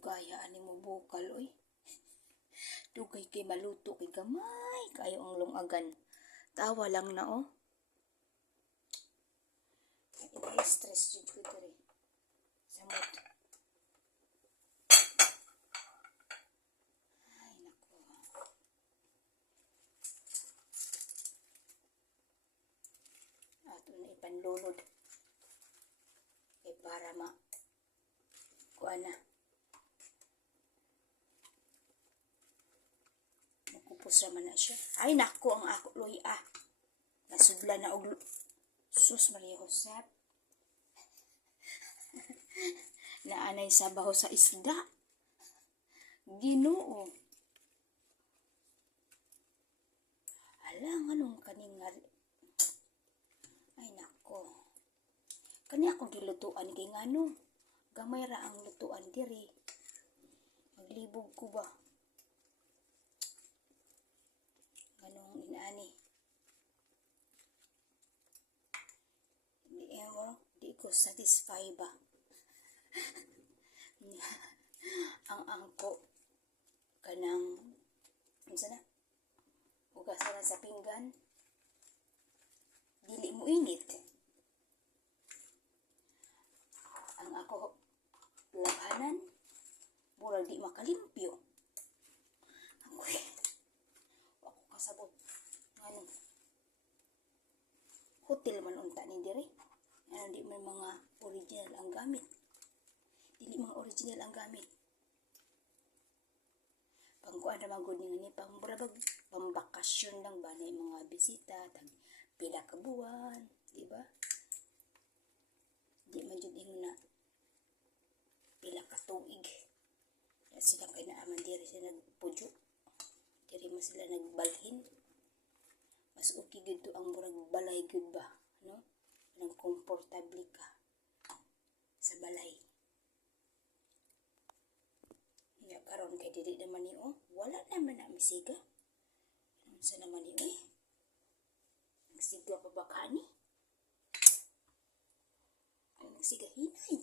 Dugaya ani mo bukal oy. Dugay kay maluto kay gamay kayo ang lungagan. Tawa lang na oh. I-stress jud ko diri. Samot. Ay nako. Ato na ipanlunod. Para kuha na. Nakupos naman na siya. Ay, nako ang ako, loy Nasudla na og sus Maria Josep. Naanay sabaw sa isda. Ginoo. Alang anong kaning ay, nako. Kani akong gilutuan kay ngano. Gamay ra ang lutuan diri. Maglibog ko ba? Ganong inaani. Di ko satisfy ba? Ang angko kanang unsa na? Ugasan na sa pinggan. Dili mo init. Ang ako labanan murag di makalimpyo. Ako kasabot ngano hotel man unta ni diri. Ano di man mga original ang gamit. Dili mga original ang gamit. Pangkuan ra magud ni pambrabag pambakasyon lang ba na mga bisita tag pila ka buwan, di ba? Di man jud na pila ka tuig. Ya sila kay naaman diri sila nagpudyo. Diri man sila nagbalhin. Mas okay gid to ang murag balay gud ba, no? Nang komportable ka sa balay. Ya karon kay dili naman ni wala naman na misiga. Unsa naman ni nagsiga pa ba kani? Ay nagsiga hinay.